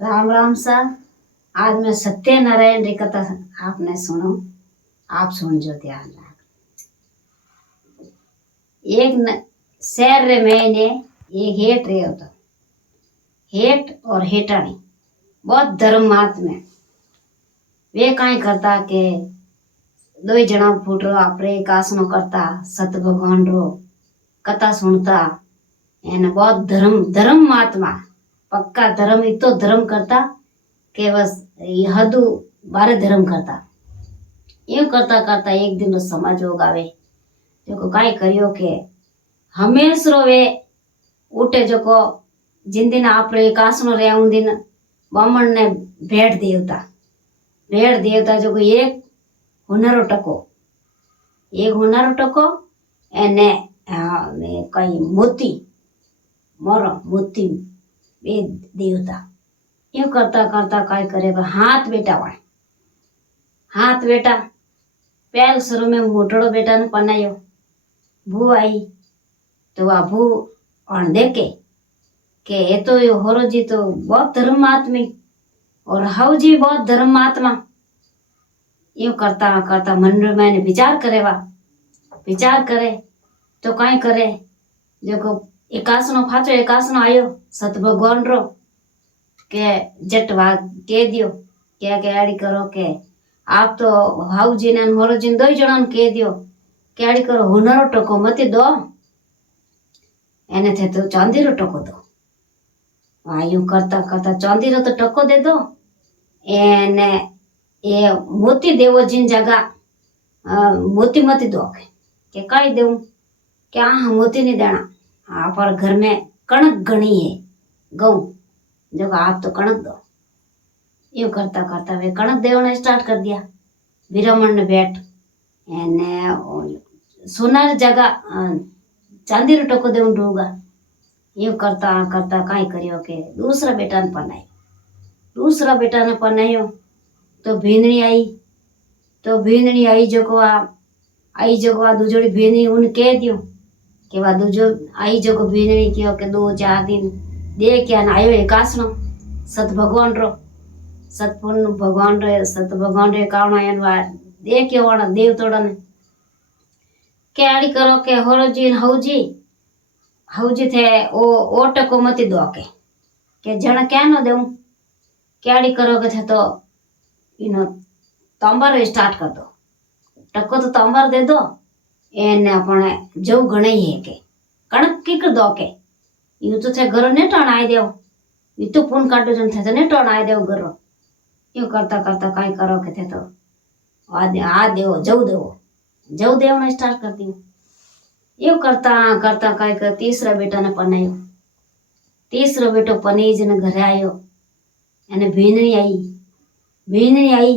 राम राम सा। आज मैं सत्यनारायण की कथा आपने सुनो। आप सुन जो ध्यान रख। शहर रे मैंने एक हेठ रहे होता। हेठ और हेठानी बहुत धर्म महात्मा वे काई करता के दो ही जना फूटरो आपरे कासनो करता सत भगवान रो कथा सुनता एने बहुत धर्म धर्म महात्मा पक्का धर्म इतो धर्म करता के बस हदू बारे धर्म करता। यूं करता करता एक दिन समाज होग आवे जो काई करियो के हमेशा वे उठे जो को जिन दिन आप कासनो रे उन दिन बामण ने भेंट देवता जो एक हुनरो टको एने कई मोती मोरो मोती वे देवता। यूं करता करता काय करेगा हाथ बेटा पहल शुरू में मोटड़ो बेटा ने पनायो भू आई तो वह भू अण देके के ये तो यो होरो जी तो बहुत धर्मात्मी और हाउ जी बहुत धर्मात्मा। यूं करता करता मन में विचार करे तो काई करे जो को एकासनो आयो सत भगवान रो के जटवा के दियो क्या आड़ी करो के आप तो हाउ जी ने होरो जी दो जणा के दियो के आड़ी करो हुनरो टको मत दो एने थे तो चांदी रो टको दो। यूं करता करता चांदी रो तो टको दे दो एने ये मोती देवो जिन जगह मोती मत दो के काई देऊं क्या मोती नहीं देना आप और घर में कणक गणी है गऊ जो आप तो कणक दो। यूं करता करता वे कणक देवना स्टार्ट कर दिया। विरमण ने बैठ एने सोनार जगह चांदी रो टको देवन डूगा। यूं करता करता काई करियो के दूसरा बेटा ने पनायो तो भींदनी आई जो को दूजोड़ी भींदनी उन कह दियो के वा दूजो आई जो को भींदनी कियो के 2-4 दिन दे के आयो एकासनो सत भगवान रे कावण आयन वा दे के वाणा देव तोड़न के आड़ी करो के होरो जी हौजी थे ओ टको मती दो के जण क्या न देऊं के आड़ी करो के थे तो इनो तंबर स्टार्ट कर दो टको तो तंबर दे दो एने अपने जो गणे है के कणक की कर दो के यूं तो थे घर ने टण आए देव यू तो पुन काटो जन थे तो ने टण आए देव घर। यूं करता करता काई करो के थे तो आ देवो जव देव ने स्टार्ट कर दियो। यूं करता करता काई कर तीसरा बेटा ने पनायो। तीसरो बेटो पनीज ने घरे आयो एने भींदनी आई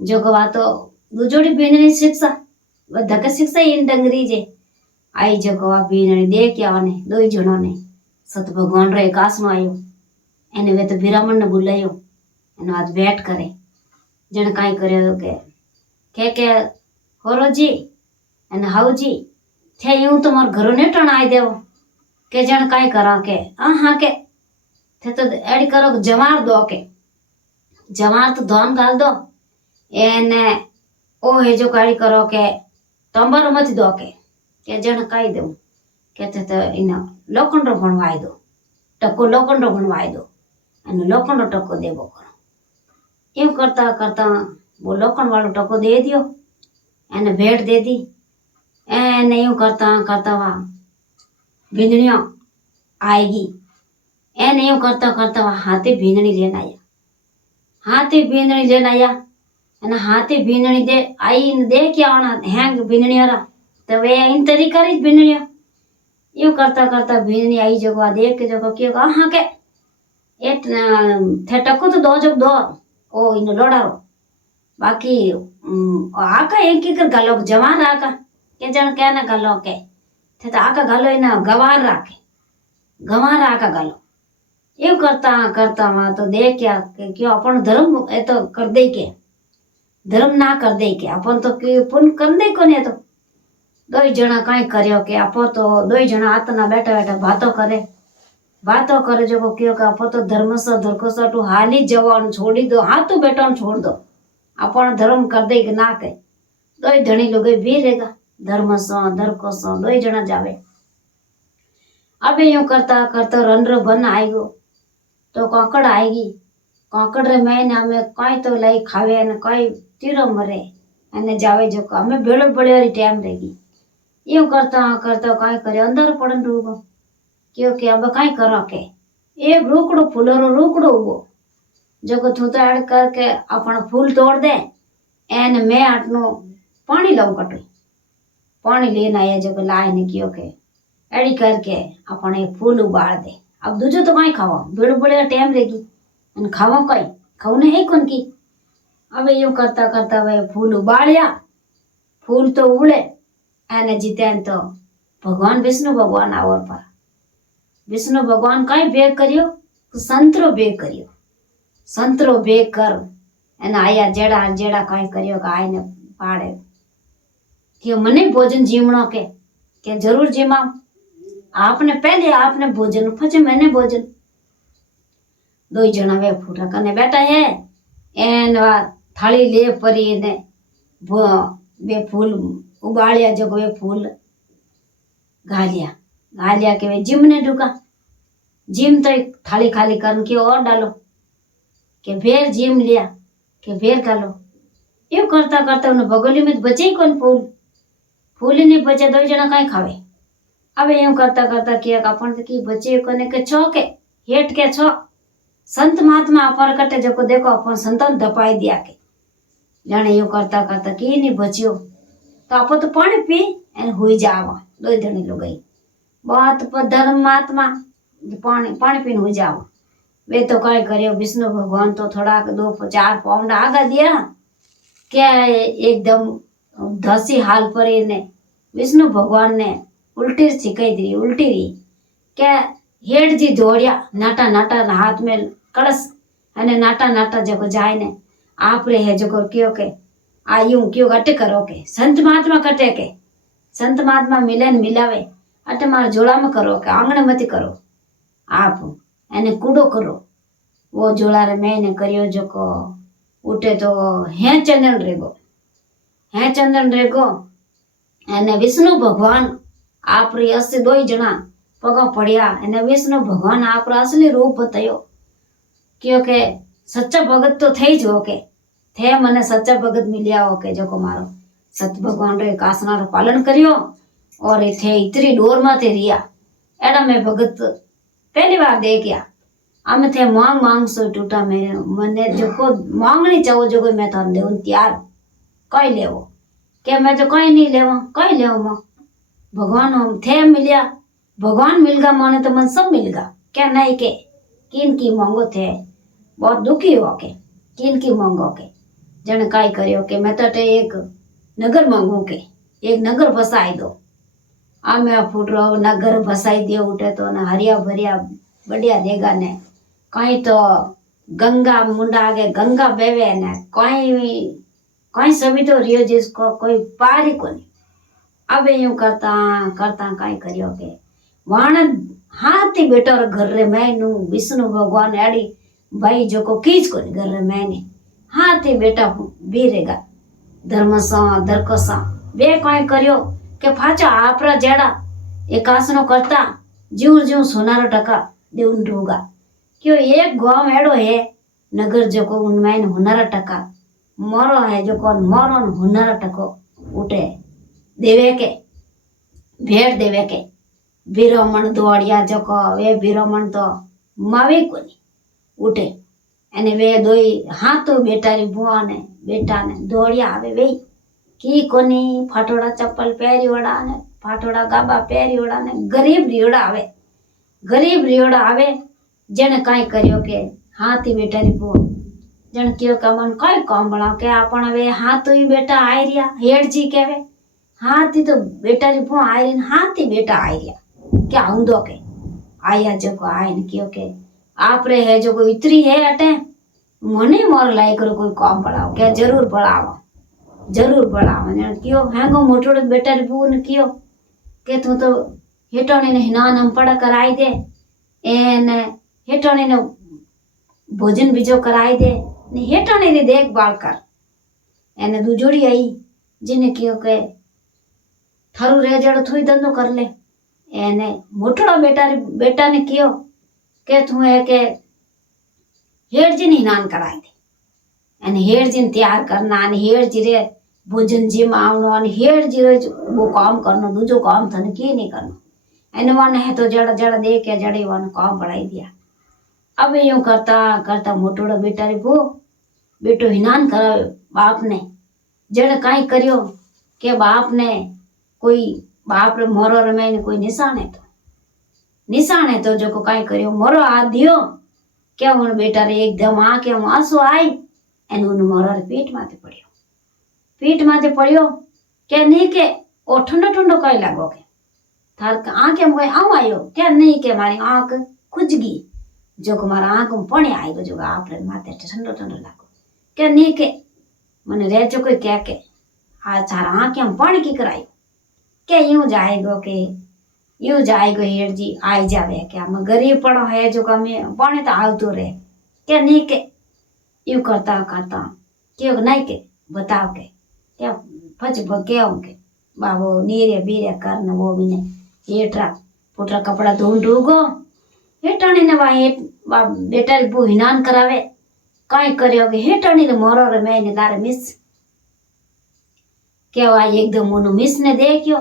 जो गवा तो दूजोड़ी भींदनी शिक्षा धके शिक्षा इन डंगरी जे आई जो गवा भींदनी दे के आने दो ही जणों ने सत भगवान रो एकासनो आयो एने वे तो विरामण ने बुलायो एने आज बैठ करे जण काई कर्यो के होरो जी एने हाउ जी थे यूं तो मोर घरों ने टण आए देव के जण काई करा के हाँ के थे तो एड़ी करो जवार दो के जवार तो धोन गाल दो एने ओ हे जो काई करो के तंबर मत दो के जण काई देऊ के थे तो इन लोखंड रो बनवाई दो टको लोखंड रो बनवाई दो एने लोखंड रो टको देबो करो। यूं करता करता वो लोखंड वालो टको दे दियो एने भेंट दे दी एने यूं करता करता वा भींदनिया आएगी एने यूं करता करता वा हाथी भींदनी लेन आया एने हाथी भींदनी दे आई दे क्या आना हैंग भींदनी रा तो वे इन तरीका री भींदनिया। यूं करता करता भींदनी आई जगह देख के जगह क्यों हाँ के एट थे टको तो दो ओ इन लोड़ारो बाकी आका एक एक गालो जवान आका के जण क्या ना गालो के थे तो आका गालो इन गवार आका गालो। यूं करता करता वहां तो देख क्या क्यों अपन धर्म ए तो कर दे के धर्म ना कर दे के अपन तो पुन कर दे कोने तो दो ही जना काई कर्यो के आपो तो दो ही जना आतना बैठा बैठा बातों करे बातों करे जो क्यों का आप तो धर्म से धरको टू हाली जवान छोड़ी दो हाँ तू बेटा छोड़ दो अपन धर्म कर दे कि ना कहे दो धनी लोग भी रहेगा धर्म सो धरको सो दो जना जावे। अब यूं करता करता रंड्र बन आएगो तो काकड़ आएगी काकड़ रे महीना में कई तो लाई खावे ने कई तीरो मरे अने जावे जो हमें भेड़ो बड़े वाली टाइम रहेगी। यूं करता कई करे अंदर पड़न डूबो क्योंकि अब कई करो के एक रूकड़ो फूलरो रूकड़ो उगो जो को थूता ऐड करके अपन फूल तोड़ दे एन मैं आटनो पानी लाऊ कटो पानी लेना आया जो को लाए ने क्यों के एडी करके अपन एक फूल उबाल दे। अब दूजो तो कई खावा भेड़ बड़े टाइम रहेगी अन खावा कई खाऊने है कौन की। अब यूं करता करता वे फूल उबालिया फूल तो उड़े एने जीते तो भगवान विष्णु भगवान आवर पर विष्णु भगवान कई बेग करियो तो संतरो बेग करियो संतरो बेग कर एने आया जेड़ा जेड़ा कई करियो का आने पाड़े कि मने भोजन जीवणो के जरूर जीमा आपने पहले आपने भोजन फजे मैंने भोजन दो जना वे फूटा कने बैठा है एन थाली ले परी ने वे फूल उबालिया जो वे फूल घालिया के वे जिम ने ढुका जिम तो थाली खाली करन के और डालो के फिर जिम लिया के फिर डालो यो करता करता उन्हें बगली में बचे ही कौन फूल फूल ही नहीं बचे दो जना कहीं खावे। अब यूं करता करता किया अपन की बचे कोने के छो के हेट के छो संत महात्मा अपर कटे जो को देखो अपन संतन धपाई दिया के जाने यूं करता करता की नहीं बचियो तो आप तो पानी पी एन हुई जावा दो जने लोग गई बहुत धर्मात्मा पानी पानी पीने हुई जावा वे तो कई करियो विष्णु भगवान तो थोड़ा 2-4 पाउंड आगा दिया क्या एकदम धसी हाल पर ने विष्णु भगवान ने उल्टी सिखाई दी उल्टी रही क्या हेड जी दौड़िया नाटा नाटा हाथ में कलश अने नाटा नाटा जो जाए ने आप रे है जो क्यों के आयु क्यों अटे करो के संत महात्मा कटे के संत महात्मा मिले न मिलावे अटे मार जोड़ा में करो के आंगणे मत करो आप एने कूड़ो करो वो जोड़ा रे मैंने करियो जो को उठे तो है चंदन रेगो एने विष्णु भगवान आप री असली दो जना पगा पड़िया एने विष्णु भगवान आप असली रूप बतायो क्योंकि सच्चा भगत तो थे जो के थे मने सच्चा भगत मिलिया हो के जो को मारो सत भगवान रे कासना रो पालन करियो और थे इतनी डोर में थे रिया एड़ा मैं भगत पहली बार देखिया आमे थे मांग सो टूटा मेरे मने जो को मांगनी चाहो जो को मैं थाने देऊं त्यार कई लेवो के मैं तो कई नहीं लेवा कई लेवो मां भगवान हम थे मिलिया भगवान मिल गया माने तो मन सब मिल गया क्या नहीं के किन की मांगो थे बहुत दुखी हो के किन की मांगो के जन काई करियो के मैं तो एक नगर मांगू के एक नगर बसाई दो आ मैं फूट रहो नगर बसाई दियो उठे तो ना हरिया भरिया बढ़िया देगा ने कहीं तो गंगा मुंडा आगे गंगा बेवे ने कहीं कहीं सभी तो रियो जिसको कोई पार ही को नहीं। अब यूं करता करता कहीं करियो के वाण हाथी बेटा और घर रे मैनू विष्णु भगवान एड़ी भाई जो को कीच को घर रे मैंने हाथी बेटा भी रहेगा धर्म सा धरको सा बे कहीं करियो के फाचा आपरा जेड़ा एकासनो करता जीव जीव सोनारो टका देउन ढूंगा क्यों एक गांव एड़ो है नगर जो को उनमें हुनर टका मरो है जो को मरो हुनर टको उठे देवे के भेड़ देवे के बीरोमण दौड़िया जो को वे बीरोमण तो मावे कोनी उठे एने वे दोई हाथों बेटा री बुआ ने बेटा ने दौड़िया आवे वे की कोनी फाटोड़ा चप्पल पहरी वड़ा ने फाटोड़ा गाबा पहरी वड़ा ने गरीब रियोड़ा आवे जने काई करियो के हाथी बेटा री बुआ जन क्यों का मन कई काम बना के आपण वे हाथों ही बेटा आई रिया हेड जी केवे हाथी तो बेटा री बुआ आई रिया हाथी बेटा आई रिया क्या हुंदो के आया जो को आए न क्यों के आप रे है जो को इतरी है अटे मने मोर लाई करो कोई काम पड़ाओ क्या जरूर पड़ाओ जन क्यों हैंगो मोटोड़ बेटा री बुआ ने क्यों के तू तो हेटोने ने हिना नम पड़ा कराई दे એને હેઠાણીને ભોજન બીજો કરાવી દે ને હેઠાણીની દેખભાળ કર. એને દુજોડી આવી જેને કહ્યું કે થારું રેજડો થોઈ ધંધો કર લે. એને મોટડા બેટાને કહ્યો કે તું એ કે હેડજીને સ્નાન કરાવી દે. અને હેડજીને તૈયાર કરના અને હેડજી રે ભોજન જેમ આવનો અને હેડજી રે वो काम करना दूजो काम था की नहीं करना. એને વાને હે તો જड़ा जड़ा दे के जड़ी वाने काम बढ़ाई दिया. अब यूं करता करता मोटोड़ो बेटा रे वो बेटो हिनान करावे बाप ने जड़े काई करियो के बाप ने कोई बाप रे मोरो रमे ने कोई निशाने तो जो को काई करियो मोरो हाथ दियो क्या हुन बेटा रे एकदम आंखे आंसू आई एने उन मोरो रे पीठ माथे पड़ियो के नहीं के ओ ठंडो ठंडो कई लागो के थार आंखे में आऊ आयो क्या नहीं के मारी आंख खुजगी जो को मारा आंख में पानी आई गयो जो आप रे माथे ठंडो ठंडो लागो क्या नहीं के मने रे जो कोई क्या के आ चार आंखे में पानी की कराई के यूं जाएगो हेड जी आई जावे के हम गरीब पड़ो है जो का में पानी तो आवतो रे क्या नहीं के यूं करता करता क्यों नहीं के बताओ के क्या फच भगेऊ के बाबो नीरे बीरे करने वो भी ने हेठरा पुटरा कपड़ा धोन ढूगो हेटाणी ने वा बेटा रे बू हिनान करावे काई कर्यो के हेटाणी ने मोरो रे मैंने तारे मिस केवा एकदम उन मिस ने देखियो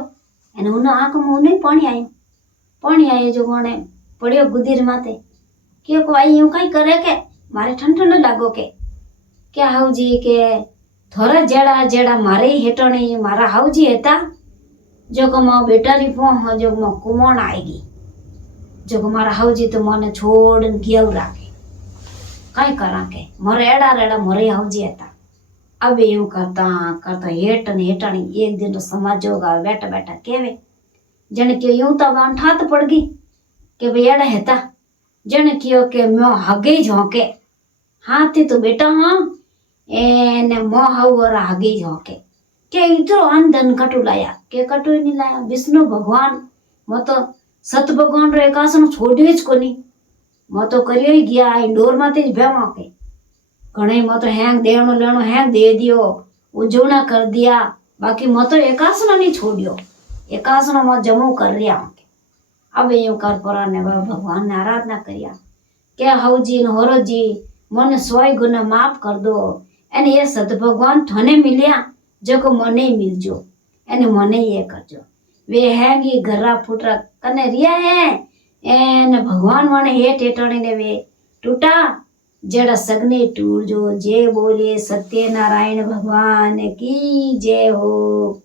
અને ઉનો આંખ માં નહીં પાણી આયો જો કોણે પડ્યો ગુદીર માથે કે કોઈ એવું કઈ કરે કે મારે ઠંડો લાગો કે હાઉજી કે થોડા જેડા મારે હેઠણે મારા હાઉજી હતા જો કે માં બેટારી ફો જો માં કુમણ આવી ગઈ જો કે મારા હાઉજી તો મને છોડ ગેવ રાખે કઈ કરા કે મારે એડા મારે હાઉજી હતા. अब यूं करता करता हेठ ने हेठाणी एक दिन समाज होगा बैठा बैठा केवे जने क्यों यूं तो अंठात पड़ गई के भाई एड़ा हेता जने क्यों के मो हगे झोंके हाथी तो बेटा हाँ एने मो हवरा हगे झोंके के इतरो अंधन कटु लाया के कटु नहीं लाया विष्णु भगवान मो तो सत भगवान रो एकासन छोड्यो ज कोनी मो तो करियो ही गया इंडोर माते ज भेवा के घणे मो तो हैंग देवनो लेनो हैंग दे दियो उजवना कर दिया बाकी मो तो एकासना नहीं छोड़ियो एकासना मो जमो कर रिया. अब यूं कर परा ने भगवान ने आराधना करिया के हाउजी ने होरोजी मन 100 गुना माफ कर दो एने ये सत भगवान थने मिलिया जो को मने मिलजो एने मने ये करजो वे हैंगी घरा फुटरा कने रिया है एने भगवान वाने हेठ हेठणी ने वे टूटा जड़ा सगने टूट जो जय बोले सत्यनारायण भगवान की जय हो.